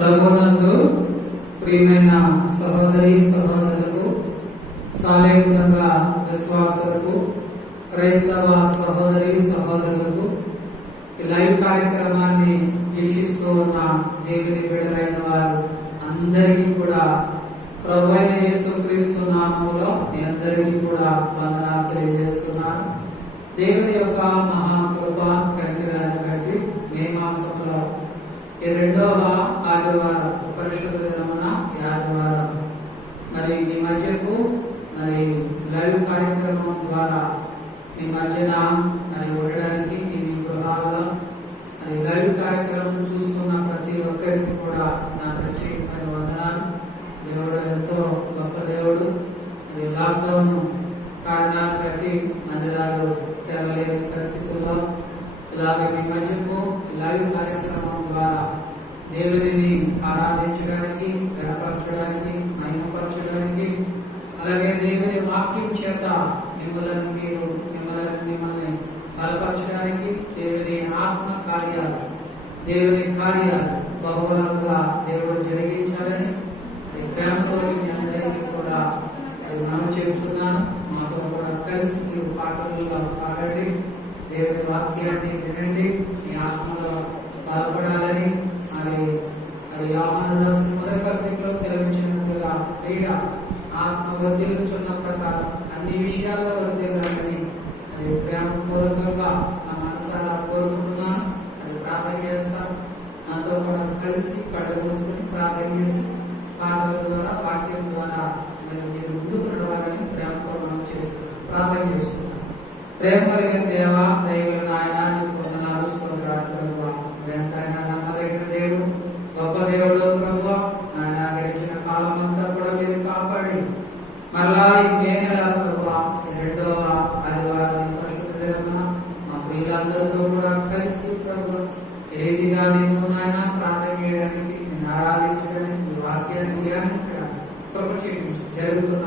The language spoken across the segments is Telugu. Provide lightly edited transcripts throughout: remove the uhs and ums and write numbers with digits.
ప్రభునందు ప్రియమైన సహోదరి సహోదరులకు, సాలేం సంఘ విశ్వాసులకు, క్రైస్తవ సహోదరి సహోదరులకు, ఈ లైవ్ కార్యక్రమాన్ని వీక్షిస్తూ ఉన్న దేవుని బిడ్డలైన వారు అందరికీ కూడా ప్రభు అయిన యేసుక్రీస్తు నామములో మీ అందరికీ కూడా వందనాలు తెలియజేస్తున్నాను. దేవుని యొక్క మహాకృప కనికరాన్ని బట్టి మే మాసంలో ఈ 2వ ఆదివారం పరిశుద్ధ దినమున ఈ ఆదివారం మరి మీ మధ్యకు మరి లైవ్ కార్యక్రమం ద్వారా మీ మధ్యన మరి ఉండడానికి మీ గృహాల్లో మరి లైవ్ కార్యక్రమం చూస్తున్న ప్రతి ఒక్కరికి కూడా నా ప్రత్యేకమైన వందనాలు. దేవుడు ఎంతో గొప్ప దేవుడు. మరి లాక్డౌన్ కారణాలు బట్టి మందిరాలు తెరలేని పరిస్థితుల్లో ఇలాగే మీ మధ్యకు లైవ్ కార్యక్రమం ద్వారా దేవుడిని ఆరాధించడానికి, గణపరచడానికి, మహిమపరచడానికి, అలాగే దేవుని వాక్యం చేత మిమ్మల్ని బలపరచడానికి, దేవుని ఆత్మ కార్యాలు, దేవుని కార్యాలు బహుబలంగా దేవుడు జరిగించాలని ప్రేమతో మీ అందరికీ కూడా మనం చేస్తున్నాను. మాతో కూడా కలిసి మీరు పాటల్లో పాడండి, దేవుని వాక్యాన్ని వినండి, మీ ఆత్మలో బలపడాలని. మరి యోహాను రాసిన మొదటి పత్రికలో సెలవించినట్లుగా క్రీడ ఆత్మ వర్ధిల్లుచున్న ప్రకారం అన్ని విషయాల్లో వర్ధిల్లాలని అది ప్రేమపూర్వకంగా నా మనసారా కోరుకుంటున్నాను. అది ప్రార్థన చేస్తాను. నాతో కూడా కలిసి కళ్ళు మూసుకుని ప్రార్థన చేసి పాటల ద్వారా, వాక్యం ద్వారా మీరు ముందుకు నడవాలని ప్రేమతో మనం చేస్తున్నాం, ప్రార్థన చేస్తున్నాం. ప్రేమ కలిగిన దేవా, దైవ నాయన, నీకు వందనాలు, స్తోత్రాలు ప్రభువా. ఎంతైనా నమ్మదగిన దేవుడు, గొప్ప దేవుడు ప్రభువా. ఆయన గడిచిన కాలం అంతా కూడా మీరు కాపాడి మరలా ఈ మే నెల ప్రభువా 2వ ఆదివారం పరిశుద్ధ దినమున మా ప్రియులందరితో కూడా కలిసి ప్రభువా ఏ రీతిగా నిన్ను నాయన ప్రార్థన చేయడానికి, నిన్ను ఆరాధించడానికి, మీ వాక్యాన్ని ధ్యానించడానికి జరుగుతున్న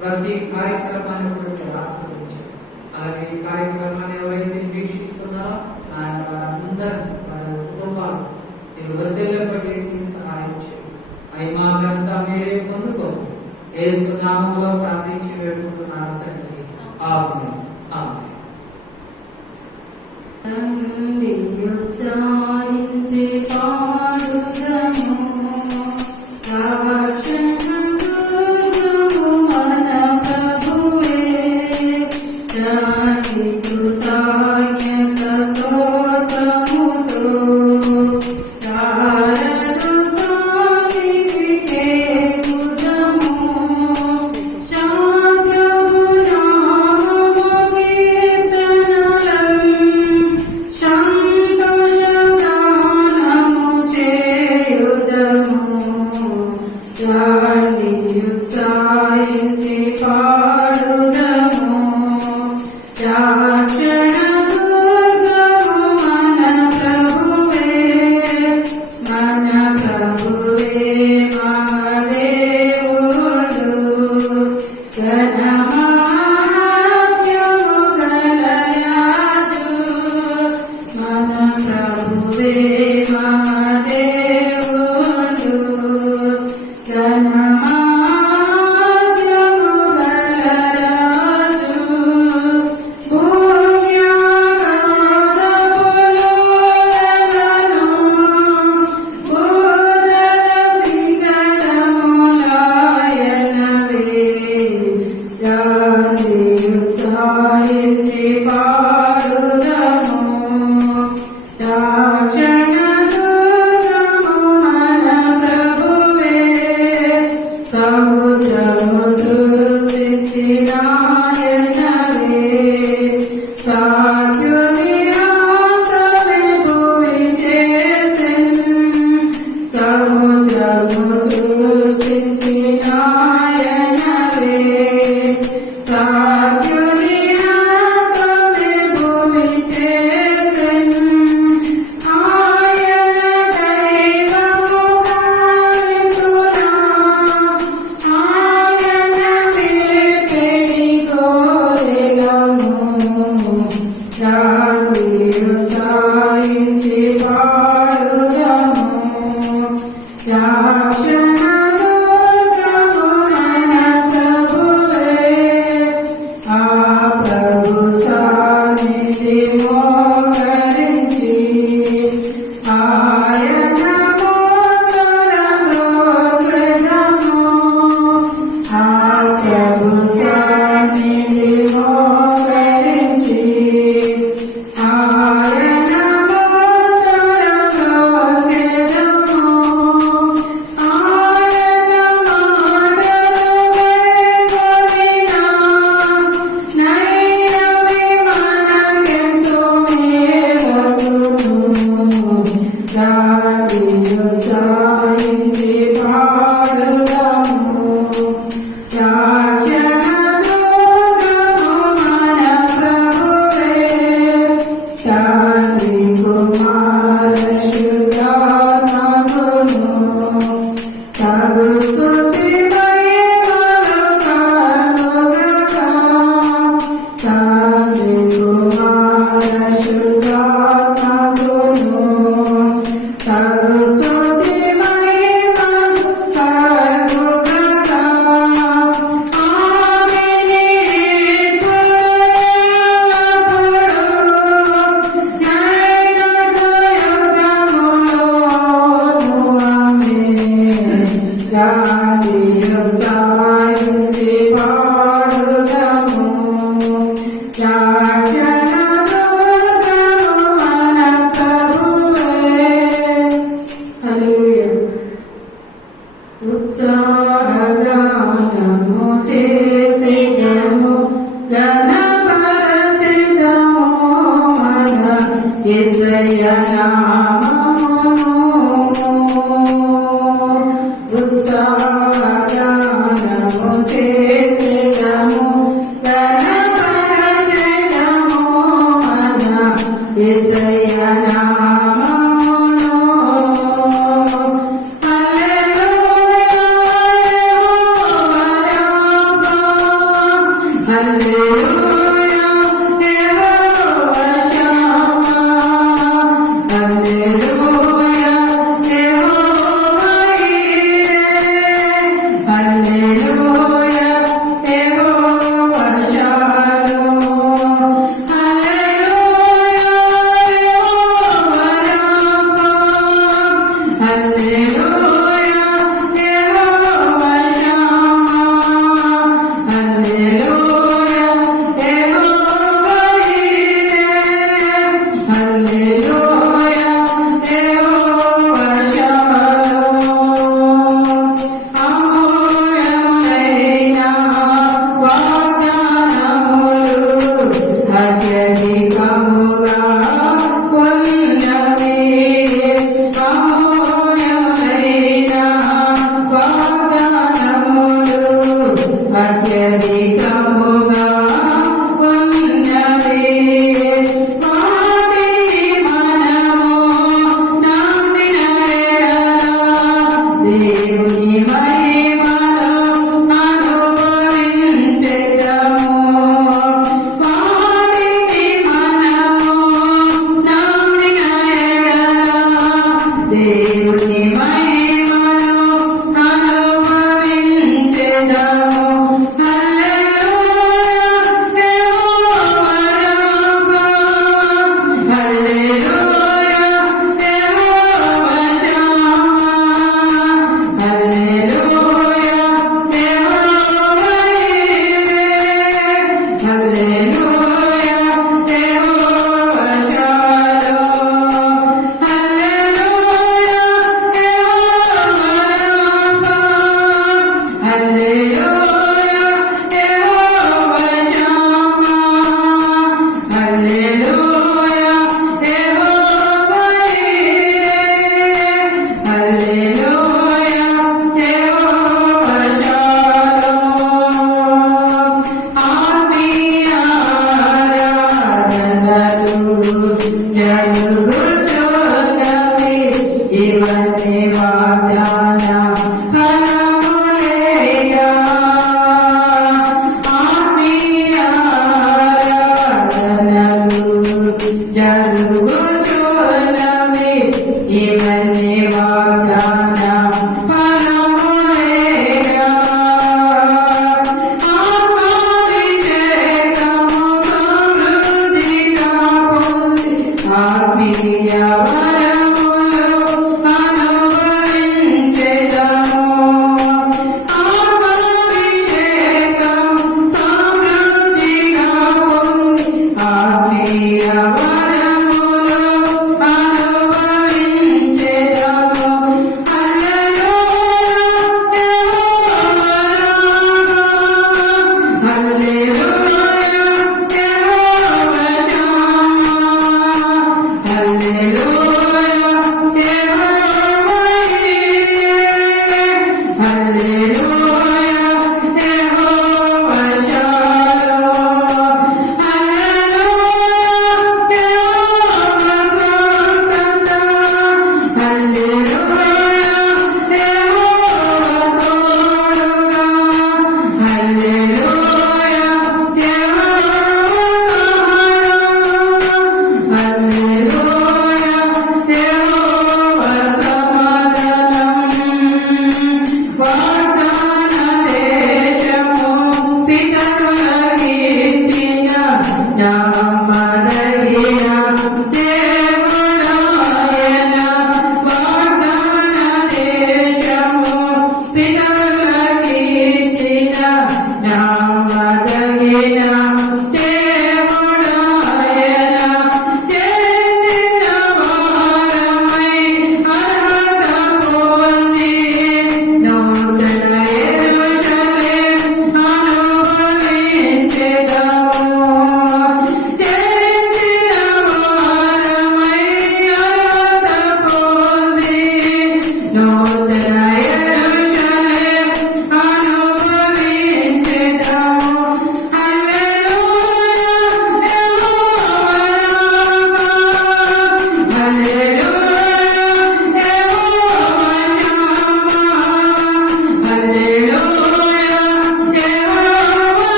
ప్రతి కార్యక్రమాన్ని కూడా మీరు ఆస్వాదించారు. అలాగే ఈ కార్యక్రమాన్ని ఎవరైతే వీక్షిస్తున్నారో ఆయన వారందరినీ, వారి కుటుంబాలు మీరు వృద్ధిల్లపజేసి సహాయం చేయండి. మహిమా ఘనత మీరే పొందుకోండి. యేసు నామములో ప్రార్థించి వేడుకుంటున్నాను తండ్రి. ఆమేన్. ఆమేన్. Even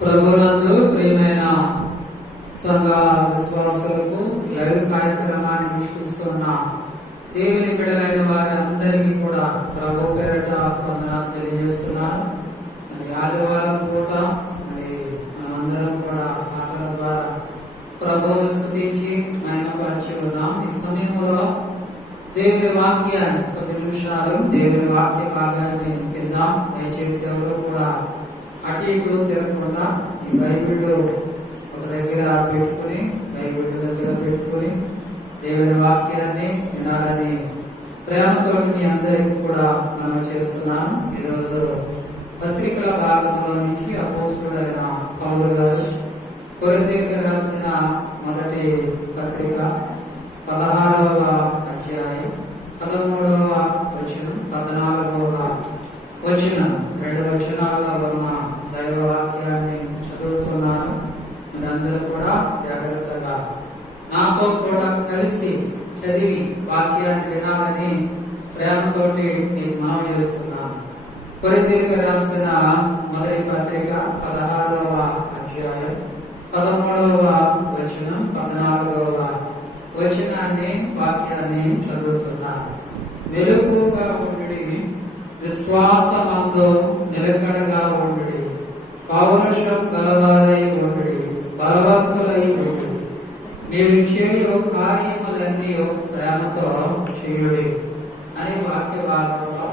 ప్రభునందు ప్రియమైన సంఘ విశ్వాసులకు లైవ్ కార్యక్రమాన్ని వీక్షిస్తున్న దేవుని బిడ్డలైన వారందరికీ కూడా ప్రభు పేరిట వందనాలు తెలియజేస్తున్నారు. మరి ఆదివారం పూట మరి మనమందరం కూడా పాటల ద్వారా ప్రభువును స్తుతించి మహిమపరిచి ఉన్నాం. ఈ సమయంలో దేవుని వాక్యాన్ని కొద్ది నిమిషాలు దేవుని వాక్య భాగాన్ని విందాం. దయచేసి ఎవరు కూడా అటు ఇటు తిరగకుండా ఈ బైబిల్ ఒక దగ్గర పెట్టుకుని దేవుని వాక్యాన్ని వినాలని ప్రేమతో మీ అందరికీ కూడా మనం చేస్తున్నాను. ఈరోజు పత్రికల భాగంలో నుంచి అపోస్తుడైన పౌలు గారు కొరింథీయులకు రాసిన మొదటి పత్రిక 16వ అధ్యాయం 13వ వచనం 14వ వచనం 2 వచనాల్లో ఉన్న దైవ వాక్యాన్ని చదువుతున్నాను. మీరందరూ కూడా జాగ్రత్తగా నాతో కూడా కలిసి చదివి వాక్యాన్ని వినాలని ప్రేమతోటి మీకు మనవి చేస్తున్నాను. కొరింథీయులకు రాసిన మొదటి పత్రిక 16వ అధ్యాయం 13వ వచనం 14వ వచనాన్ని వాక్యాన్ని చదువుతున్నాను. మెలకువగా ఉండి విశ్వాసమందు నిలకడగా ఉండి పౌరుషం గలవారై ఉండి బలవంతులై ఉండి మీరు చేయు కార్యములన్నీ ప్రేమతో చేయుడి అనే వాక్య భాగంలో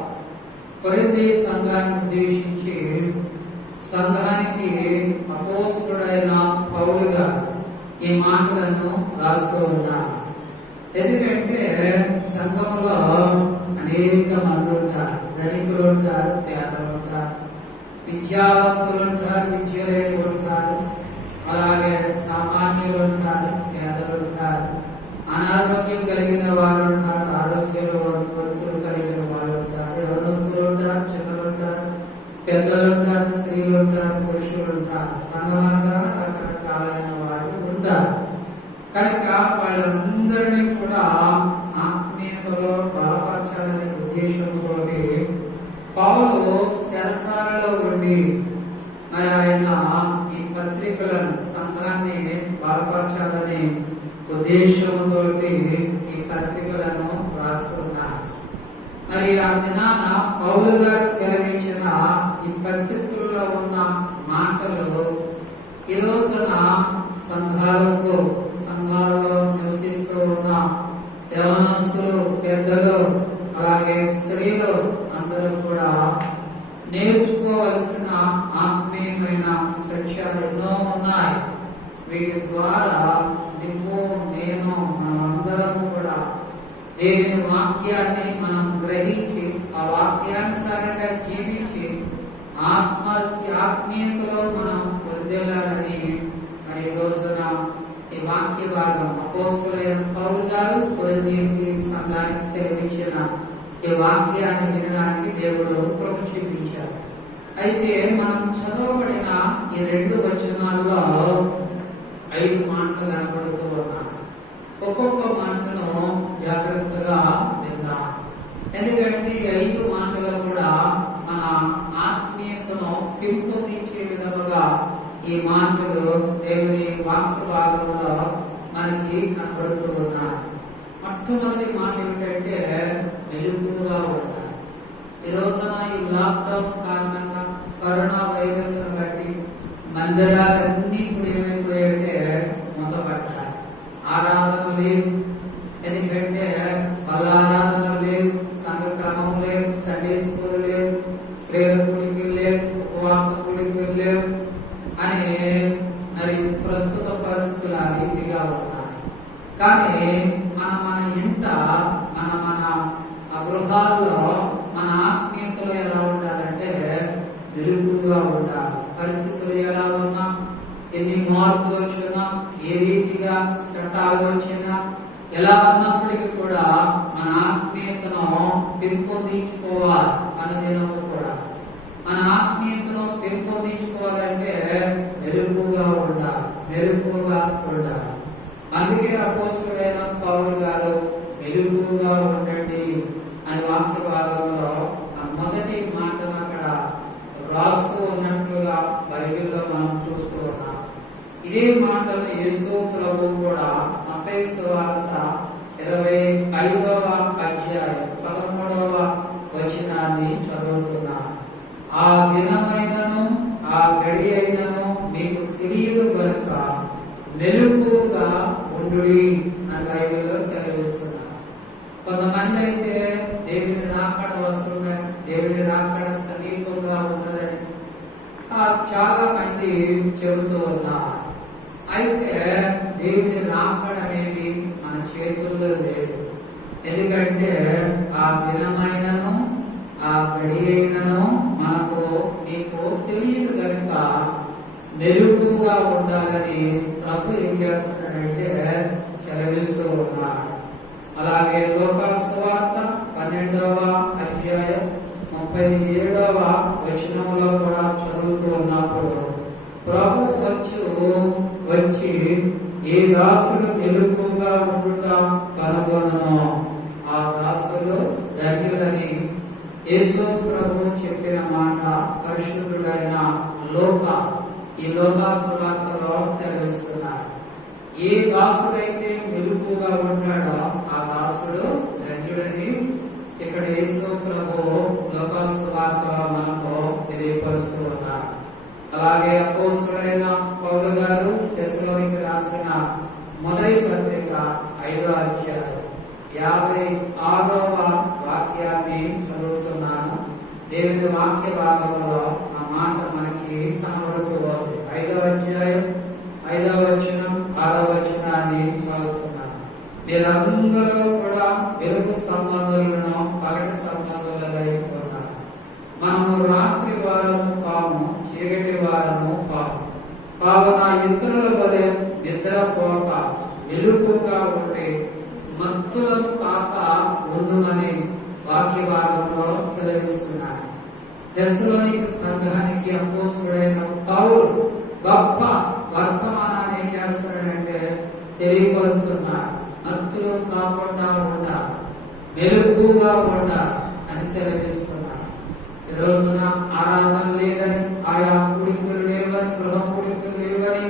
కొరింథీ సంఘాన్ని ఉద్దేశించి సంఘానికి అపోస్తుడైన పౌలు గారు ఈ మాటలను రాస్తూ ఉన్నారు. ఎందుకంటే సంఘంలో అనేక మంది ఉంటారు. ధనికులు ఉంటారు, పేదలు ఉంటారు, విద్యావంతులు ఉంటారు, విద్యలేని ఉంటారు, అలాగే సామాన్యులు ఉంటారు, పేదలు ఉంటారు, అనారోగ్యం కలిగిన వారు ఉంటారు, ఆరోగ్యవంతులు కలిగిన వాళ్ళు ఉంటారు, యవనస్తులు ఉంటారు, చిన్నలు ఉంటారు, పెద్దలు ఉంటారు, స్త్రీలు ఉంటారు, పురుషులు ఉంటారు. సంఘంగా రకరకాలైన వారు ఉంటారు. కనుక వాళ్ళందరినీ కూడా ఆత్మీయతలో బలపరచాలనే ఉద్దేశంతో పౌలు చెరసాలలో ఉండి మరి ఆయన ఈ పత్రికలను సంఘాన్ని బలపరచాలనే ఉద్దేశంతో ఈ పత్రికలను రాస్తున్నారు. మరి ఆ దినాన పౌలు గారు సెలవించిన ఈ పత్రికల్లో ఉన్న మాటలు ఈ రోజున సంఘాలలో నివసిస్తూ ఉన్న యవనస్తులు, పెద్దలు, అలాగే స్త్రీలు అందరూ కూడా నేర్చుకోవలసిన ఆత్మీయమైన శిక్షలు ఎన్నో ఉన్నాయి. వీటి ద్వారా నువ్వు నేను మనమందరం కూడా దేవుని వాక్యాన్ని మనం గ్రహించి ఆ వాక్యానుసారంగా జీవించి ఆత్మీయతలో మనం వర్ధిల్లాలని మరి ఈ రోజున ఈ వాక్య భాగం అపోస్తులైన పౌలు గారు కొరింథీ సంఘానికి సెలవించిన ఈ వాక్యాన్ని వినడానికి దేవుడు కృప చూపించారు. అయితే మనం చదవబడిన ఈ 2 వచనాల్లో 5 మాటలు కనబడుతూ ఉన్నాయి. ఒక్కొక్క మాటను జాగ్రత్తగా విందాం. ఎందుకంటే ఈ 5 మాటలు కూడా మన ఆత్మీయతను పెంపొందించే విధముగా ఈ మాటలు దేవుని వాక్య భాగంలో మనకి కనబడుతూ ఉన్నాయి. మొట్టమొదటి మాట ఏమిటంటే మెలుగుగా ఉండాలి. ఈ రోజున ఈ లాక్డౌన్ కారణంగా కరోనా వైరస్ బట్టి మందిరాలన్నీ కూడా ఏమైపోయాయంటే మూతపడ్డాయి. ఆరాధన లేదు, ఎందుకంటే వాళ్ళ ఆరాధన లేదు, సంఘ క్రమం లేదు, సండే స్కూల్ లేదు, స్త్రీల కూడికి లేదు, ఉపవాస కూడికి లేవు అని మరి ప్రస్తుత పరిస్థితులు ఆ రీతిగా ఉన్నాయి. కానీ మన ఇంట మన గృహాల్లో మన ఆత్మీయతలు ఎలా ఉండాలంటే వెలుగుగా ఉండాలి. పరిస్థితులు ఎలా ఉన్నా, ఎన్ని మార్పులు వచ్చినా, ఏ రీతిగా చట్టాలు వచ్చినా, ఎలా ఉన్నప్పటికీ కూడా మన ఆత్మీయతను పెంపొందించుకోవాలి. మన దినము కూడా మన ఆత్మీయతను పెంపొందించుకోవాలంటే మెలుగుగా ఉండాలి, మెలుగుగా ఉండాలి. అందుకే అపోస్తలుడైన పౌలు గారు మెలుగుగా ఉండండి అని వాక్య భాగంలో మొదటి మాటను అక్కడ రాస్తూ ఉన్నట్లుగా బైబిల్లో మనం చూస్తూ ఉన్నాం. ఇదే మాటను యేసు ప్రభువు కూడా మత్తయి సువార్త 25వ అధ్యాయం 13వ వచనాన్ని చదువుతున్నాం. ఆ దినమైనను ఆ గడి అయినను మీకు తెలియదు గనుక మెలుగుగా ఉండుడి అని బైబిల్లో సెలవిస్తున్నారు. కొంతమంది అయితే దేవుని రాకడ వస్తుందని, దేవుని రాకడ సమీపంగా ఉన్నదని చాలా మంది చెబుతూ ఉన్నారు. అయితే దేవుని రాకడ అనేది మన చేతుల్లో లేదు. ఎందుకంటే ఆ దినమైనను ఆ గడి అయినను మనకు నీకు తెలియదు కనుక మెలుగుగా ఉండాలని ప్రభు ఏం చేస్తున్నాడంటే సెలవిస్తూ ఉన్నాడు. అలాగే లూకాసు సువార్త 12వ అధ్యాయం 37వ వచనంలో కూడా చదువుతూ ఉన్నప్పుడు ప్రభు వచ్చి ఏ దాసులు మెలుగుగా ఉండుట కనుగొనను ఆ దాసులు ధన్యులని యేసు ప్రభు చెప్పిన మాట పరిశుద్ధుడైన ఈ లూకాసు వార్తలో సెలవిస్తున్నాడు. ఏ దాసుడైతే మెలుగుగా ఉంటాడో ఆ దాసుడు ధన్యుడని ఇక్కడ యేసు ప్రభు లూకాసు వార్తలో మనకు తెలియపరుస్తూ ఉన్నాడు. అలాగే అపోస్తలుడైన పౌలు గారు తెస్సలోనికీయులకు రాసిన మొదటి పత్రిక 5వ అధ్యాయం 56వ వాక్యాన్ని చదువుతున్నాను. దేవుని వాక్య భాగంలో ఆ మాట మనకి కనబడుతూ ఉంది. 5వ అధ్యాయం 5వ వచనం 6వ వచనాన్ని చదువుతున్నాను. మీరందరూ కూడా వెలుగు సంబంధులను పగటి సంబంధులై ఉన్నారు. మనము రాత్రి వారము కాము, చీకటి వారము కాము. కావున ఇతరుల వలె నిద్రపోక వెలుగుగా ఉండి మత్తులను కాక ఉండుమని వాక్య భాగంలో సెలవిస్తున్నాడు. తెస్సలోనికీ సంఘానికి అపోస్తలుడైన పౌలు గొప్ప వర్తమానాన్ని ఏం చేస్తున్నాడంటే తెలియపరుస్తున్నాడు. మత్తులు కాకుండా ఉండాలి, మెలుగుగా ఉండాలి అని సెలవిస్తున్నాడు. ఈ రోజున ఆరాధన లేదని, ఆయా కుడికులు లేవని, గృహ కుడికులు లేవని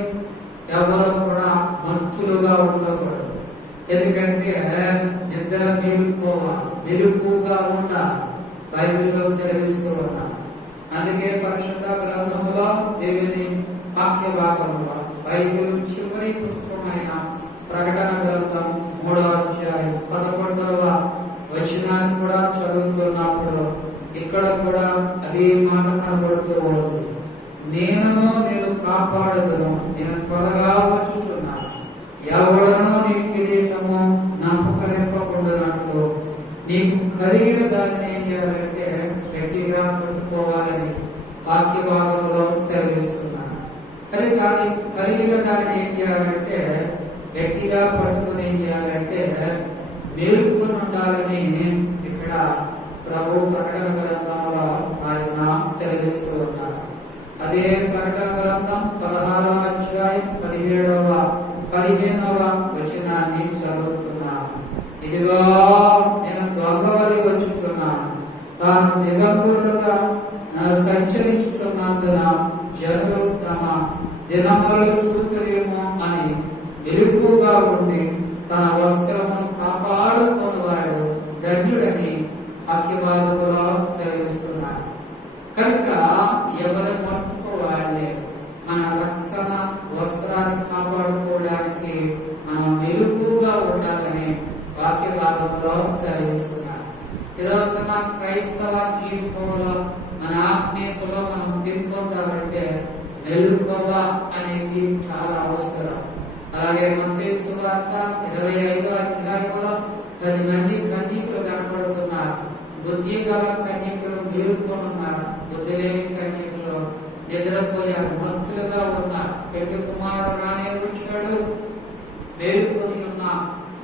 ఎవరు కూడా మత్తులుగా ఉండకూడదు. ఎందుకంటే నిద్ర మేలుకోవాలి, మెలుగుగా ఉండాలి బైబిల్లో సెలవిస్తూ ఉన్నాను. అందుకే పరిశుద్ధ గ్రంథంలో దేవుని వాక్య భాగంలో బైబిల్ చివరి పుస్తకమైన ప్రకటన గ్రంథం 3వ అధ్యాయం 11వ వచనాన్ని కూడా చదువుతున్నప్పుడు ఇక్కడ కూడా అదే మాట కనబడుతూ ఉంది. నేను కాపాడుదును, నేను త్వరగా వచ్చుచున్నాను. ఎవడనో నీ కిరీటము నమ్మకరింపకుండానట్లు నీకు కలిగిన దాన్ని ఏం చేయాలంటే గట్టిగా పట్టుకోవాలని వాక్య భాగంలో సెలవిస్తున్నాను. కానీ కలిగిన దాన్ని ఏం చేయాలంటే గట్టిగా పట్టుకుని ఏం చేయాలంటే మేలుకొని ఉండాలని ఇక్కడ ప్రభు ప్రకటన గ్రంథంలో ఆయన సెలవిస్తూ ఉన్నారు. అదే ప్రకటన గ్రంథం 16వ అధ్యాయం 15వ వచనాన్ని చదువుతున్నాను. ఇదిగో నేను దొంగవలి వచ్చుతున్నా, తాను దిగంబరుడుగా సంచరించుతున్నందున జనులు తమ దినములు చూతులేమో అని మెలకువగా ఉండి తన వస్త్రమును కాపాడుకున్నవాడు ధన్యుడని వాక్యవాదులో సెలవిస్తున్నారు. కనుక ఎవరి మట్టుకు వాళ్ళే మన రక్షణ వస్త్రాన్ని కాపాడుకోవడానికి మనం మెలకువగా ఉండాలని వాక్యవాదంలో సెలవిస్తున్నారు. ఈరోజు క్రైస్తవ జీవితంలో మన ఆత్మీయతలో మనం పెంపొందాలంటే మెలకువ అనేది చాలా అవసరం. అలాగే మత్తయి సువార్త 25వ అధ్యాయంలో 10 మంది కన్యకులు కనపడుతున్నారు. బుద్ధి గల కన్యకులు మేలుకొనున్నారు, బుద్ధి లేని కన్యకులు నిద్రపోయారు, మత్తులుగా ఉన్నారు. పెళ్లి కుమారుడు రానే వచ్చాడు. మేలుకొని ఉన్న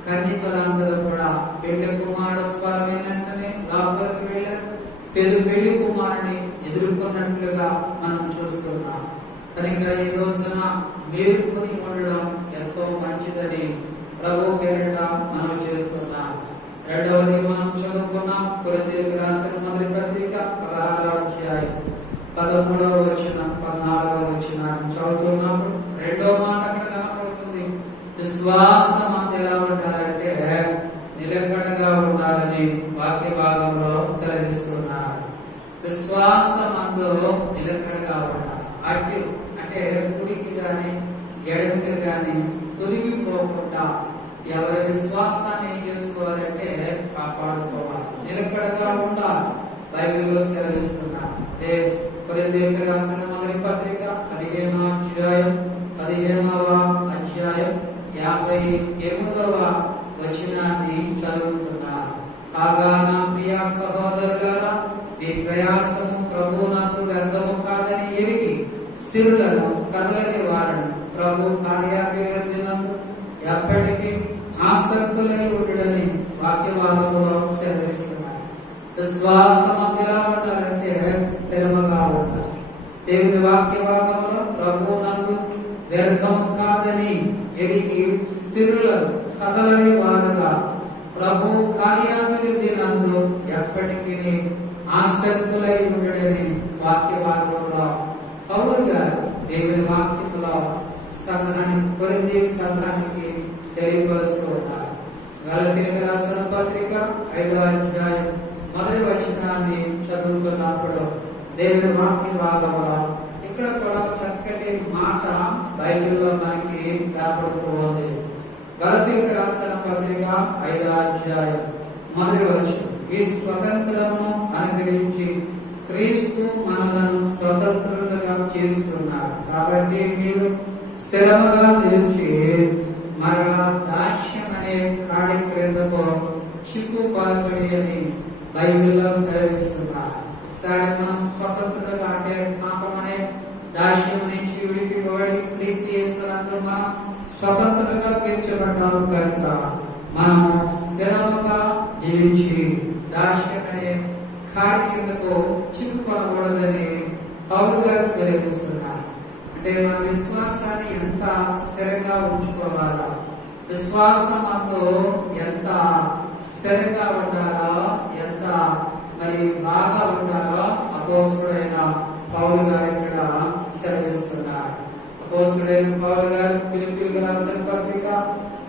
కన్యకలందరూ కూడా పెళ్లి కుమారుడు స్వరం వినంటనే లోపలికి వెళ్ళారు. పెళ్లి కుమారుని ఎదుర్కొన్నట్లుగా మనం చూస్తున్నాం. కనుక ఈ రోజున మేలుకొని ఉండడం ఎంతో మంచిదని ప్రభు పేరిట మనం చేస్తున్నాం. రెండవది మనం చదువుకున్నాం కొరింథీయులకు రాసిన మొదటి పత్రిక 16వ అధ్యాయం 13వ వచనం 14వ వచనాన్ని చదువుతున్నప్పుడు రెండో మాట అక్కడ కనపడుతుంది. విశ్వాసం అంతా ఎలా ఉండాలంటే నిలకడగా ఉండాలని వాక్య భాగంలో సెలవిస్తున్నారు. విశ్వాసం అందులో నిలకడగా ఉండాలి. అడ్డు అంటే కుడికి గాని ఎడమికి గాని తొలగిపోకుండా ఎవరి విశ్వాసాన్ని ఏం చేసుకోవాలంటే కాపాడుకోవాలి, నిలకడగా ఉండాలి. బైబిల్లో సెలవిస్తున్నాం. కొరింథీయులకు రాసిన మొదటి పత్రిక 15వ అధ్యాయం 58వ వచనాన్ని చదువుతున్నాను. కాగా నా ప్రియ సహోదరులారా, మీ ప్రయాసము ప్రభువునందు వ్యర్థము కాదని ఎరిగి స్థిరులను కదలని వారిని ప్రభు కార్యాభివృద్ధినందు ఎప్పటికీ ఆసక్తులై ఉండుడని వాక్యవాదంలో సెలవిస్తున్నారు. విశ్వాసం ఎలా ఉండాలంటే స్థిరముగా ఉండాలి. దేవుని వాక్య భాగంలో ప్రభువునందు వ్యర్థము కాదని ఎరిగి స్థిరులను కదలని వారుగా ప్రభు కార్యాభివృద్ధి నందు ఎప్పటికీ ఆసక్తులై ఉండడని వాక్య భాగంలో పౌలు గారు దేవుని వాక్యంలో సంఘానికి కొరింథీ సంఘానికి తెలియపరుస్తూ ఉన్నారు. గలతీయులకు రాసిన పత్రిక 5వ అధ్యాయం మొదటి వచనాన్ని చదువుతున్నప్పుడు దేవుని వాక్య భాగంలో ఇక్కడ కూడా చక్కటి మాట బైబిల్లో మనకి కనపడుతూ ఉంది. గలతీయులకు రాసిన పత్రిక 5వ అధ్యాయం మొదటి వచనం, ఈ స్వతంత్రము అనుగ్రహించి క్రీస్తు మనలను స్వతంత్రులుగా చేసుకున్నారు. కాబట్టి మీరు స్థిరముగా నిలిచి మరలా దాస్యం అనే కాడి క్రిందకు చిక్కుకొనబడి అని బైబిల్లో సెలవిస్తున్నారు. ఒకసారి మనం స్వతంత్రులుగా అంటే పాపం అనే దాస్యం నుంచి విడిపిబడి క్రీస్తు యేసునందు మనం స్వతంత్రులుగా తీర్చబడ్డాము. కనుక మనము స్థిరముగా నిలిచి దాస్యం అనే కాడి కిందకు చిక్కుకొనకూడదని పౌలు గారు సెలవిస్తున్నారు. అంటే మన విశ్వాసాన్ని ఎంత స్థిరంగా ఉంచుకోవాలా, విశ్వాసంతో ఎంత స్థిరంగా ఉండాలో, ఎంత మరి బాగా ఉండాలో అపోస్తుడైన పౌలు గారు ఇక్కడ సెలవిస్తున్నారు. అపోస్తుడైన పౌలు గారు ఫిలిప్పీయులకు రాసిన పత్రిక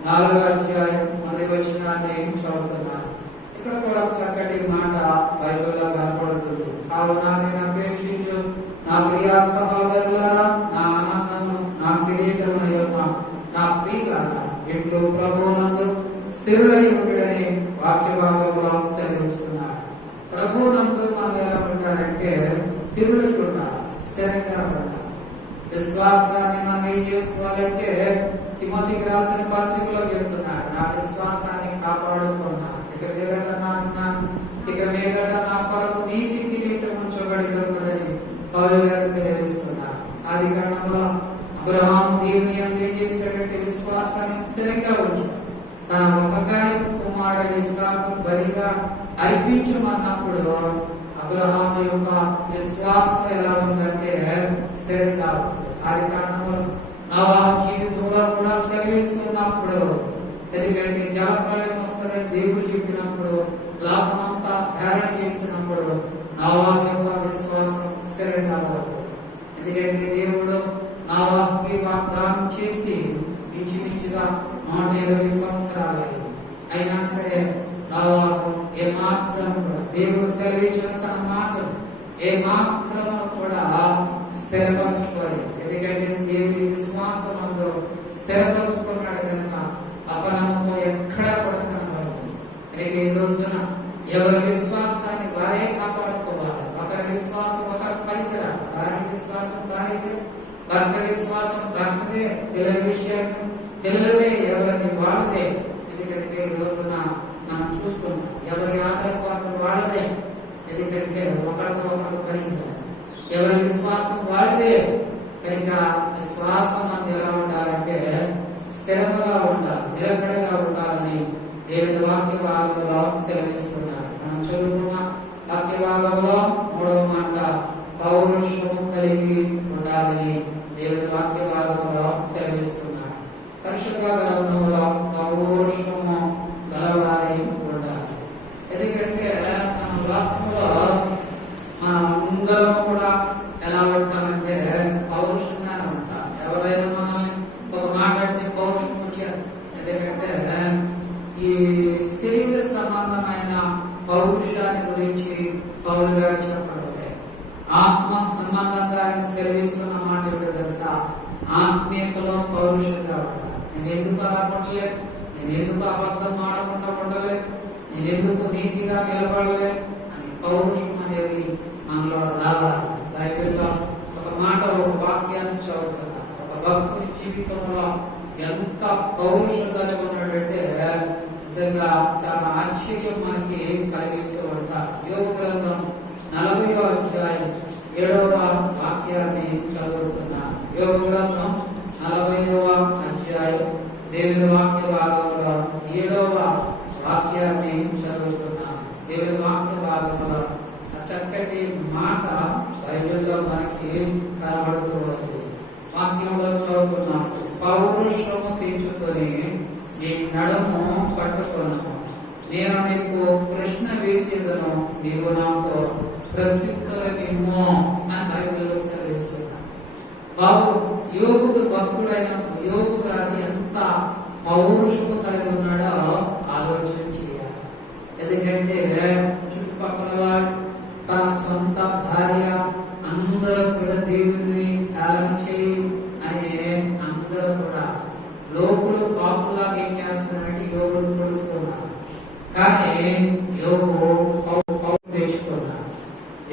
4వ అధ్యాయం 10వ వచనాన్ని చదువుతున్నారు. ఇక్కడ కూడా చక్కటి మాట బైబిల్లో కనపడుతుంది. కావున నేను అపేక్షించు నా ప్రియ సహోదరులారా, నా ఆనందము, నా కిరీటమై ఉన్న నా ప్రియులారా, ఇట్లు ప్రభువునందు స్థిరులై ఉండుడని వాక్య భాగంలో సెలవిస్తున్నారు. ప్రభువునందు మనం ఎలా ఉండాలంటే స్థిరులై ఉండాలి, స్థిరంగా ఉండాలి. విశ్వాసాన్ని మనం ఏం చేసుకోవాలంటే తిమోతికి రాసిన పత్రికలో చెప్తున్నారు, నా విశ్వాసాన్ని కాపాడుకున్నాను, ఇక మీదట నా కొరకు నీతి కిరీటం ఉంచబడి ఉన్నదని పౌలు గారు సెలవిస్తున్నారు. ఆది కాలంలో అబ్రహాము దేవుని ఏం చేశాడంటే విశ్వాసాన్ని స్థిరంగా ఉంచాడు. తన ఒకగాని కుమారుడు ఇస్సాకు బలిగా అర్పించమన్నప్పుడు అబ్రహాము యొక్క విశ్వాసం ఎలా ఉందంటే స్థిరంగా ఉంది. ఆది కాలంలో నోవహు జీవితంలో కూడా సెలవిస్తున్నప్పుడు, ఎందుకంటే జలప్రళయం వస్తుందని దేవుడు చెప్పినప్పుడు, లోకమంతా హేళన చేసినప్పుడు సెలవించిన తన మాటలు ఏ మాత్రము కూడా స్థిరపరచుకోవాలి. ఎందుకంటే దేవుని విశ్వాసం అందరూ స్థిరపరచుకున్నాడు కనుక అపనమ్మకం ఎక్కడా కూడా కనబడుతుంది. అలాగే ఈ రోజున ఎవరి విశ్వాసాన్ని వారే కాపాడుకోవాలి. ఒకరి విశ్వాసం ఒకరి పనికిరాదు, భార్య విశ్వాసం భార్యదే, భర్త విశ్వాసం భర్తదే, పిల్లల విషయాన్ని పిల్లలదే, ఎవరిని వాళ్ళదే. ఎందుకంటే ఈ రోజున మనం చూస్తున్నాం ఎవరి ఆధారపాటు వాళ్ళదే. ఎందుకంటే ఒకరితో ఒకరు పనికిరాదు, ఎవరి విశ్వాసం వాళ్ళదే. కనుక విశ్వాసం అని ఎలా ఉండాలంటే స్థిరముగా ఉండాలి, నిలకడగా ఉండాలని దేవుని వాక్య భాగంలో సెలవిస్తున్నారు. మనం చదువుకున్న వాక్య భాగంలో 3వ మాట పౌరుషము కలిగి ఉండాలని దేవుని వాక్య భాగంలో సెలవిస్తున్నారు. పరిశుద్ధ గ్రంథంలో పౌరుషము గలవారై ఉండాలి. ఎందుకంటే మన వాక్యంలో అందరం కూడా ఎలా ఉంటామంటే పౌరుషంగానే ఉంటాం. ఎవరైనా మనల్ని ఒక మాట్లాడితే పౌరుషం వచ్చారు. ఎందుకంటే ఈ శరీర సంబంధమైన పౌరుషాన్ని గురించి పౌలు గారు చెప్పడం లేదు. ఆత్మ సంబంధంగా సెలవిస్తున్న మాట ఏమిటో తెలుసా? ఆత్మీయతలో పౌరుషంగా ఉండాలి. నేను ఎందుకు అలా ఉండలేదు, నేను ఎందుకు అబద్ధం ఆడకుండా ఉండలేదు, నేను ఎందుకు నీతిగా నిలబడలేదు అని పౌరుషం అనేది మనలో రావాలి. బైబిల్లో ఒక మాట, ఒక వాక్యాన్ని చదువుతున్నా, ఒక భక్తుని జీవితంలో ఎంత పౌరుషం కలిగి ఉన్నాడంటే నిజంగా చాలా ఆశ్చర్యం మనకి కలిగిస్తూ ఉంటారు. యోగ గ్రంథం 40వ అధ్యాయం 7వ వాక్యాన్ని చదువుతున్నా. యోగ గ్రంథం 40వ అధ్యాయం దేవుని వాక్య భాగంలో 7వ వాక్యాన్ని చదువుతున్నా. దేవుని వాక్య భాగంలో చక్కటి మాట బైబిల్లో మనకి కనబడుతూ ఉంది. వాక్యంలో చదువుతున్నాం, పౌరుషము తెచ్చుకొని నీ నడుము పట్టుకొను, నేను నీకు ప్రశ్న వేసేదను, నీవు నాకు ప్రత్యుత్తరమిమ్ము అని బైబిల్లో సెలవిస్తున్నా. బాబు యోగుకు భక్తుడైన యోగు గారు ఎంత పౌరుషము కలిగి ఉన్నాడో ఆలోచన చేయాలి. ఎందుకంటే చుట్టుపక్కల వాడు, తన సొంత భార్య అందరూ కూడా దేవుని ఆరాధన చేయి అని అందరూ కూడా లోకులు పాపులాగా ఏం చేస్తున్నారంటే యోగులు పొడుస్తున్నారు. కానీ యోగు పౌరుషం తెచ్చుకున్నాడు.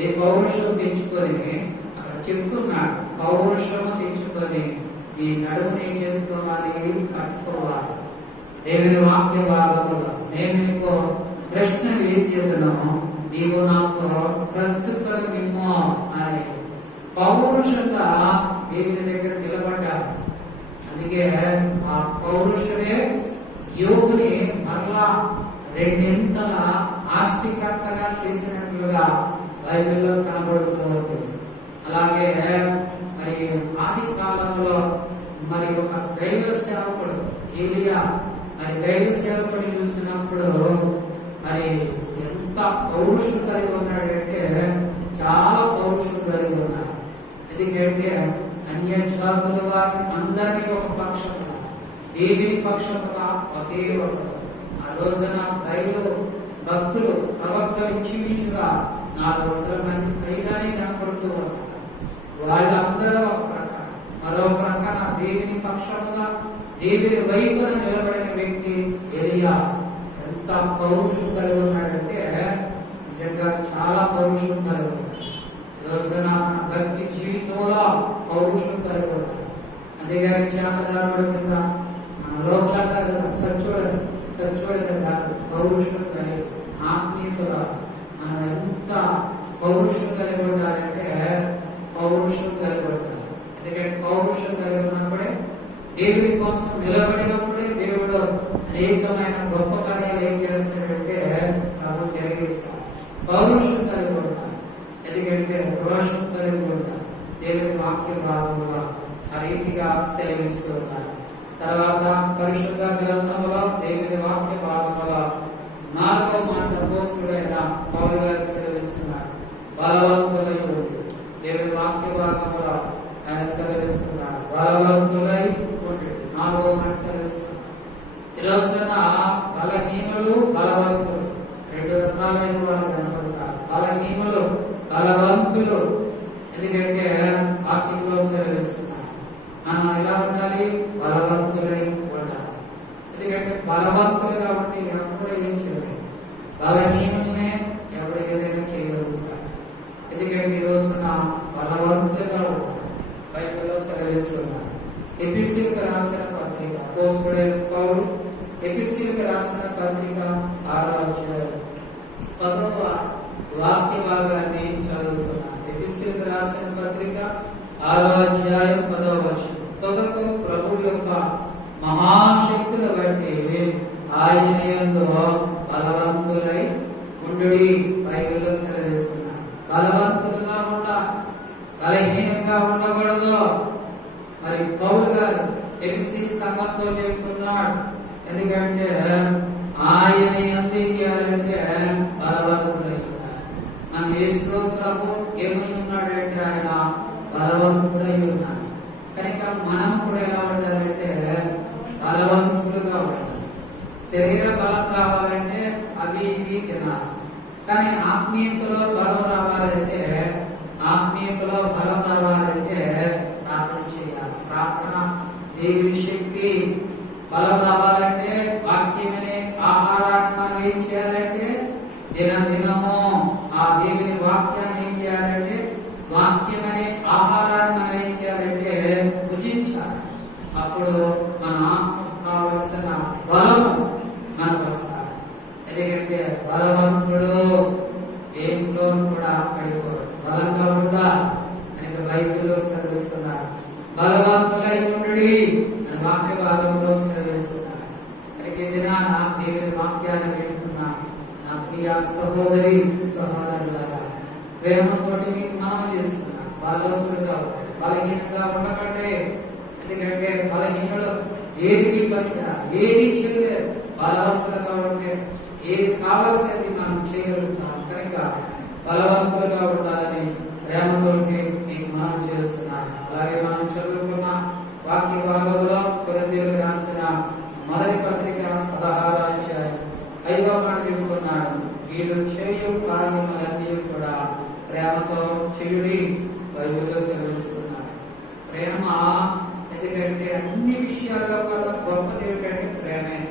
ఏ పౌరుషం తెచ్చుకొని అక్కడ చెప్తున్నాడు, పౌరుషం తెచ్చుకొని ఈ నడుముని ఏం చేసుకోవాలి, పట్టుకోవాలి. దేవుని వాక్య భాగంలో నేను నీకు ప్రశ్న వేసేదను, నీవు నాకు ప్రత్యుత్తరమిమ్ము అని పౌరుషంగా దేవుని దగ్గర నిలబడ్డాడు. అందుకే ఆ పౌరుషమే యోగుని మరలా రెండింతల ఆస్తికర్తగా చేసినట్లుగా బైబిల్లో కనబడుతుంది. అలాగే మరి ఆది కాలంలో మరి ఒక దైవ సేవకుడు ఏలియా, మరి దైవ సేవకుడిని చూసినప్పుడు మరి ఎంత పౌరుషం కలిగి ఉన్నాడంటే చాలా పౌరుషం కలిగి ఉన్నాడు. ఎందుకంటే అన్య జాతుల వారిని అందరినీ ఒక పక్షముగా, దేవుని పక్షముగా ఒకే ఒకడు. ఆ రోజున బైబిలు భక్తులు ప్రవక్తలు ఇంచుమించుగా 400 మంది పైగానే కనపడుతూ ఉన్నారు. వాళ్ళందరూ ఒక ప్రకారం, మరో ప్రకారం దేవుని పక్షముగా దేవుని వైపున నిలబడిన వ్యక్తి ఎలియా. ఎంత పౌరుషం కలిగి ఉన్నాడంటే నిజంగా చాలా పౌరుషం కలిగి ఉన్నాడు. ఈ రోజున మన భక్తి జీవితంలో పౌరుషం కలిగి ఉన్నాడు. అంతేగాని చాలదారుడు కింద మన లోపలంతా కదా చచ్చోడగా కాదు, పౌరుషం కలిగి ఆత్మీయతలో మనం ఎంత పౌరుషం కలిగి ఉండాలంటే పౌరుషం కలిగి ఉండాలి. ఎందుకంటే పౌరుషం కలిగి ఉన్నప్పుడే, దేవుడి కోసం నిలబడినప్పుడే దేవుడు అనేకమైన గొప్ప కార్యాలు ఏం చేస్తాడంటే ప్రభు జరిగిస్తాడు. పౌరుషం కలిగి ఉండాలి. ఎందుకంటే రోషం కలిగి ఉండాలి. దేవుని వాక్య భాగంలో ఆ రీతిగా సెలవిస్తున్నాడు. తర్వాత పరిశుద్ధ గ్రంథంలో దేవుని వాక్య భాగంలో 4వ మాట అపోస్తలుడైన పౌలు గారు సెలవిస్తున్నాడు, బలవంతులై ఉండు. దేవుని వాక్య భాగంలో ఆయన సెలవిస్తున్నాడు, బలవంతులై ఉండు. 4వ మాట సెలవిస్తున్నాడు. ఈ రోజున బలహీనులు బలవంతులు 2 రకాలైన వాళ్ళు కనపడతారు. బలహీనులు, బలవంతులు. ఎందుకంటే ఆర్టికల్లో సెలవిస్తున్నారు మనం ఎలా ఉండాలి? బలవంతులై ఉండాలి. ఎందుకంటే బలవంతులుగా ఉంటే ఎవరు ఏం చేయలేదు, బలహీనులనే ఎవరు ఏదైనా చేయగలుగుతారు. ఎందుకంటే ఈ రోజున బలవంతులుగా ఉంటారు. బైబిల్లో సెలవిస్తున్నారు. ఎఫెసీయులకు రాసిన పత్రిక అపోస్తలుడైన పౌలు ఎఫెసీయులకు రాసిన పత్రిక 6వ అధ్యాయం 10వ వాక్య భాగాన్ని చదువుతున్నారు. ఎఫెసీయులకు రాసిన పత్రిక 6వ అధ్యాయం 10వ వచనం. తొదకు ప్రభు యొక్క మహాశక్తుల బట్టి ఆయన యందు బలవంతులై ఉండుడి. బైబిల్లో సెలవిస్తున్నారు. బలవంతులుగా ఉండాలి, బలహీనంగా ఉండకూడదు. మరి పౌలు గారు ఎఫెసీ సంఘంతో చెప్తున్నాడు. ఎందుకంటే ఆయన యందు ఏం చేయాలంటే బలవంతులై ఉండాలి. మన యేసు ప్రభు ఏమై ఉన్నాడంటే ఆయన బలవంతుడై ఉన్నాడు. కనుక మనం కూడా ఎలా ఉండాలంటే బలవంతులుగా ఉండాలి. శరీర బలం కావాలంటే అవి ఇవి తినాలి. కానీ ఆత్మీయతలో బలం రావాలంటే ప్రార్థన చేయాలి. ప్రార్థన దేవుని శక్తి. బలం రావాలంటే వాక్యమనే ఆహారాన్ని మనం ఏం చేయాలంటే దినదినము ఆ దేవుని వాక్యాన్ని ఏం చేయాలంటే వాక్యమనే ఆహారాన్ని మనం ఏం చేయాలంటే భుజించాలి. అప్పుడు మన ఆత్మకు కావలసిన బలము మనకు వస్తాయి. ఎందుకంటే బలవంతుడు దేంట్లో కూడా పడిపోరు, బలంగా ఉండాలి అని బైబిల్లో సెలవిస్తున్నారు. బలవంతులై ఉండుడి అని వాక్య భాగంలో సెలవిస్తున్నారు. అయితే దినాన దేవుని వాక్యాన్ని వింటున్నా నా ప్రియ సహోదరి సహోదరులారా, ప్రేమతోటి మీకు మనం చేస్తున్నా బలవంతులుగా ఉండండి, బలహీనంగా ఉండకండి. ఎందుకంటే బలహీనులు ఏది పనికిరాదు, ఏది చేయలేదు. బలవంతులుగా ఉంటే ఏది కావాలంటే అది మనం చేయగలుగుతాం. కనుక బలవంతులుగా ఉండాలని ప్రేమతోటి మీకు మనం చేస్తున్నాను. అలాగే మనం చదువుకున్న వాక్య భాగంలో కొరింథీయులకు రాసిన మొదటి పత్రిక 16వ అధ్యాయం 5వ మాట చెబుతున్నాడు. మీరు చేయు కార్యములన్నీ కూడా ప్రేమతో చేయుడి. బైబిల్లో సెలవిస్తున్నాడు. ప్రేమ ఎందుకంటే అన్ని విషయాల్లో కన్నా గొప్పది ఏమిటంటే ప్రేమే.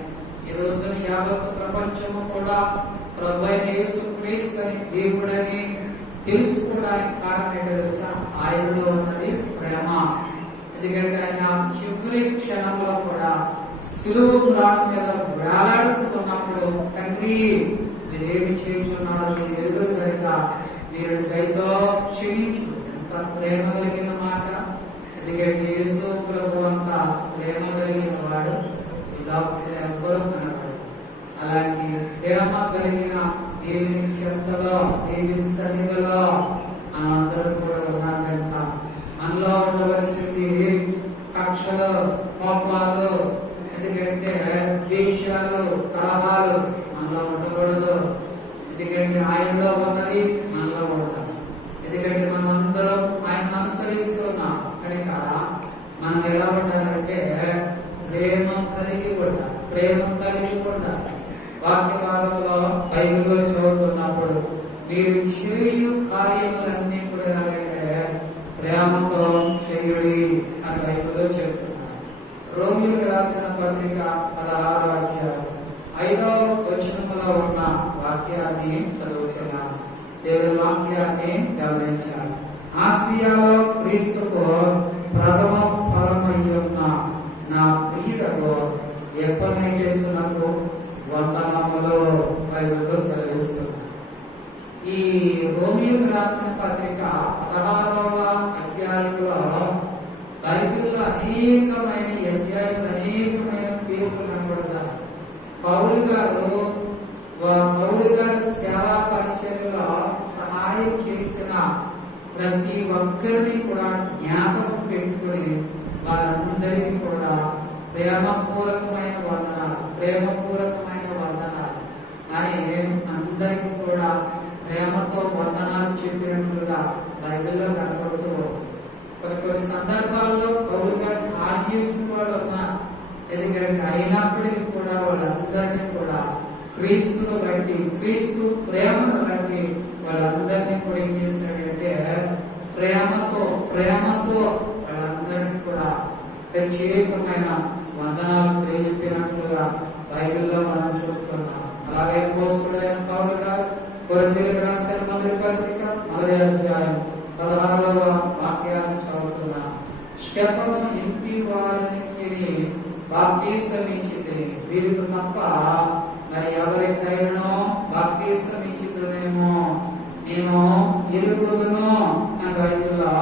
ఈ రోజున యావత్ ప్రపంచము కూడా ప్రభువైన యేసుక్రీస్తు అని దేవుడని తెలుసుకోవడానికి కారణం ఏంటో తెలుసా? ఆయనలో ఉన్నది ప్రేమ. ఎందుకంటే ఆయన చివరి క్షణంలో కూడా సులువు మ్రాణం మీద వేలాడుతున్నప్పుడు తండ్రి మీరేమి చేస్తున్నారు మీరు ఎరుగురు కనుక మీరు దయతో క్షమించు. ఎంత ప్రేమ కలిగిన మాట! ఎందుకంటే యేసు ప్రభు అంత ప్రేమ కలిగిన వాడు ఈ లోకంలో ఎవ్వరూ కనబడరు. అలాంటి ప్రేమ కలిగిన దేవుని చెంతలో దేవుని సన్నిధిలో అందరూ కూడా ఉన్నారు కనుక మనలో ఉండవలసింది కక్షలు, కోపాలు, ఎందుకంటే ద్వేషాలు, కలహాలు మనలో ఉండకూడదు. ఎందుకంటే ఆయనలో ఉన్నది మనలో ఉండాలి. ఎందుకంటే మనం అందరం ఆయన అనుసరిస్తున్నాం కనుక మనం ఎలా ఉండాలంటే ప్రేమ కలిగి ఉండాలి. వాక్య భాగంలో బైబిల్లో చదువుతున్నప్పుడు మీరు చేయు కార్యములన్నీ కూడా ఎలాగంటే ప్రేమతో చేయుడి అని బైబిల్లో చెప్తున్నారు. రోమీయులకు రాసిన పత్రిక 16వ అధ్యాయం 5వ వచనంలో ఉన్న వాక్యాన్ని చదువుతున్నాను. దేవుని వాక్యాన్ని గమనించాలి. ఆసియాలో క్రీస్తుకు ప్రథమ ఫలమయ్యున్న నా ప్రియుడకు ఎప్పటికేసునకు వందనములు బైబిల్లో సెలవిస్తున్నారు. ఈ రోమీయులకు రాసిన పత్రిక 16వ అధ్యాయంలో బైబిల్లో అనేకమైన అధ్యాయులు, అనేకమైన పేర్లు కనబడతారు. పౌలు గారు సేవా పరిచర్యలో సహాయం చేసిన ప్రతి ఒక్కరిని కూడా జ్ఞాపకం పెట్టుకుని వారందరికీ కూడా ప్రేమపూర్వకమైన వందనాలు అని అందరికీ కూడా ప్రేమతో వందనాలు చెప్పినట్లుగా బైబిల్లో కనపడుతూ కొన్ని సందర్భాల్లో పౌలు గారిని హాని చేసిన వాళ్ళు ఉన్నారు. ఎందుకంటే అయినప్పటికీ కూడా వాళ్ళందరినీ కూడా క్రీస్తును బట్టి, క్రీస్తు ప్రేమను బట్టి వాళ్ళందరూ కొరింథీయులకు రాసిన మొదటి పత్రిక 6వ అధ్యాయం 16వ వాక్యాన్ని చదువుతున్నా. స్టెఫను ఇంటి వారికి బాప్తిసమిచ్చితే వీరికి తప్ప మరి ఎవరికైనా బాప్తిసమిచ్చితేనేమో నేను ఎరుగుదును అని బైబిల్లో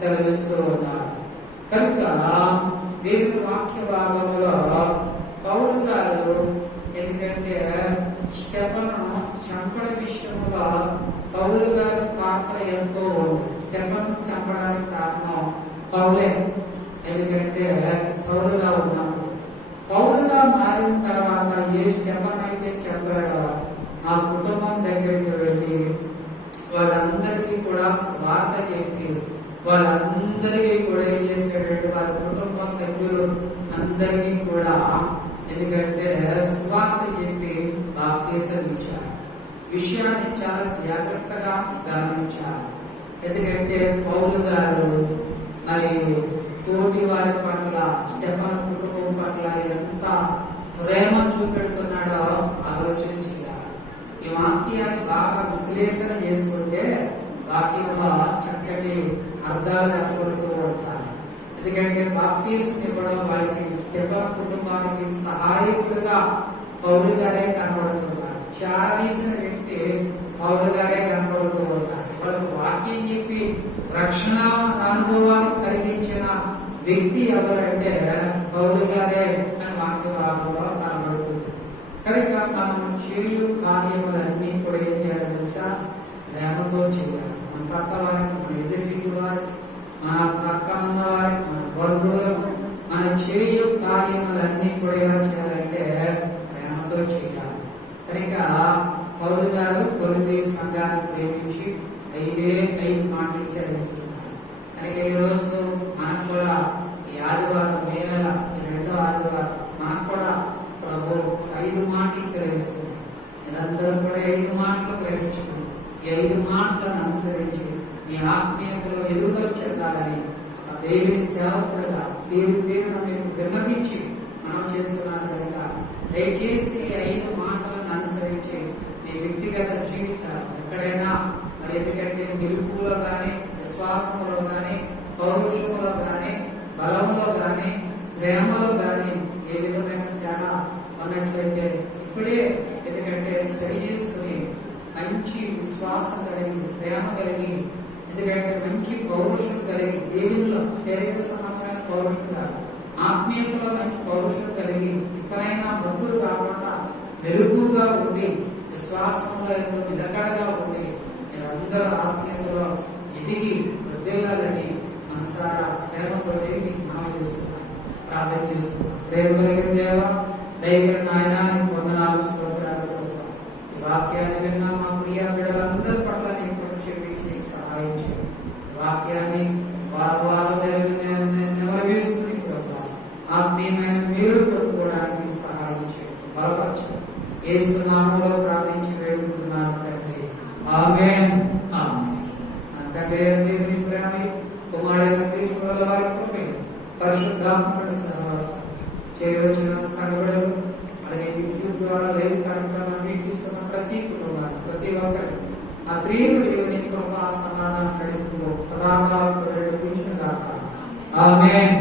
సెలవిస్తూ ఉన్నాడు. కనుక దేవుని వాక్య భాగంలో పౌలు గారు ఎందుకంటే స్టెఫను చంపడం విషయంలో పౌలు గారి పాత్ర ఎంతో ఉంది. స్టెఫను చంపడానికి కారణం పౌలే. ఎందుకంటే సౌలుగా ఉన్నప్పుడు పౌలుగా మారిన తర్వాత ఏ స్టెఫన్ అయితే చంపాడో ఆ కుటుంబం దగ్గరికి వెళ్ళి వాళ్ళందరికీ కూడా స్వార్థ చెప్పి వాళ్ళందరికీ కూడా ఏం చేశాడంటే వారి కుటుంబ సభ్యులు అందరికీ కూడా ఎందుకంటే స్వార్థ చెప్పి బాప్తిసం ఇచ్చారు. విషయాన్ని చాలా జాగ్రత్తగా గమనించారు. ఎందుకంటే పౌలు గారు మరి తోటి వారి పట్ల స్టెఫను కుటుంబం పట్ల ఎంత ప్రేమ చూపెడుతున్నాడో ఆలోచన చేయాలి. ఈ వాక్యాన్ని బాగా విశ్లేషణ చేసుకుంటే వాక్యంలో చక్కటి అర్థాలు కనబడుతూ ఉంటాయి. ఎందుకంటే బాప్తిసం ఇవ్వడం వారికి స్టెఫను కుటుంబానికి సహాయకుడుగా పౌలు గారే కనబడుతున్నాడు. చారదీసిన వ్యక్తి పౌలు గారే కనబడుతూ ఉన్నాడు. వాళ్ళకు వాక్యం చెప్పి రక్షణ అనుభవాన్ని కలిగించిన వ్యక్తి ఎవరంటే పౌలు గారే వాక్య భాగంలో కనబడుతుంది. కనుక మనం చేయు కార్యములన్నీ కూడా ఏం చేయాలి తెలుసా? ప్రేమతో చేయాలి. మన పక్క వారికి, మన ఎదుటి వారికి, మన పక్కన ఉన్న వారికి, మన బంధువులకు మనం చేయు కార్యములన్నీ కూడా ఎలా చేయాలంటే ప్రేమతో చేయాలి. కనుక పౌలు గారు కొరింథీ సంఘాన్ని ప్రేమించి 5 మాటలు సెలవిస్తున్నారు. కనుక ఈరోజు మనం కూడా ఈ ఆదివారం మే నెల ఈ 2వ ఆదివారం మనం కూడా ప్రభు 5 మాటలు సెలవిస్తున్నాం. మీరందరూ కూడా 5 మాటలు గ్రహించుకుని ఈ 5 మాటలను అనుసరించి మీ ఆత్మీయతలో ఎదుగుదల చెందాలని ఒక దేవుని సేవకుడుగా పేరున మీకు విన్నపించి మనం చేస్తున్నాను. కనుక దయచేసి 5 మాటలను అనుసరించి మీ వ్యక్తిగత జీవితాలు ఎక్కడైనా మరి ఎందుకంటే నిలుపులో కానీ, విశ్వాసంలో కానీ, పౌరుషంలో కానీ, బలంలో కానీ, ప్రేమలో కానీ ఏ విధమైన తేడా ఉన్నట్లయితే ఇప్పుడే ఎందుకంటే సరి చేసుకుని మంచి విశ్వాసం కలిగి, ప్రేమ కలిగి, ఎందుకంటే మంచి పౌరుషం కలిగి, దేవుల్లో శరీర సంబంధమైన పౌరుషం కాదు, ఆత్మీయతలో మంచి పౌరుషం కలిగి ఇకనైనా భక్తులు కాకుండా మెరుగుగా ఉండి విశ్వాసంలో నిలకడగా ఉండి మీరందరూ ఆత్మీయతలో ఎదిగి వదిలాలని మనసారా ప్రేమతో మీకు మనం చేస్తున్నాం, ప్రార్థన చేస్తున్నాం. ప్రేమ కలిగిన దేవ, దైవ నాయన నీకు వందనాలు, స్తోత్రాలు. ఈ వాక్యాన్ని విన్నా మా ప్రియ బిడ్డలందరి పట్ల నీకు క్షమించి సహాయం చేయండి. వాక్యాన్ని వారు నెరవేర్చుకుని ఆత్మీయమైన మీరు పొందుకోవడానికి సహాయం చేయండి, బలపరచండి. యేసు నామములో ప్రార్థించి వేడుకుంటున్నాను తండ్రి, ఆమేన్. తండ్రి దేవుని ప్రేమ, కుమారుడైన క్రీస్తు వారి కృప, పరిశుద్ధాత్మకుడి సహవాసం చేయవచ్చిన సంఘబడులు అలాగే యూట్యూబ్ ద్వారా లైవ్ కార్యక్రమాన్ని వీక్షిస్తున్న ప్రతి కుటుంబాన్ని, ప్రతి ఒక్కరి ఆ త్రియక దేవుని కృప, సమాధానం నడుపులో సదాకాలం ఆమేన్.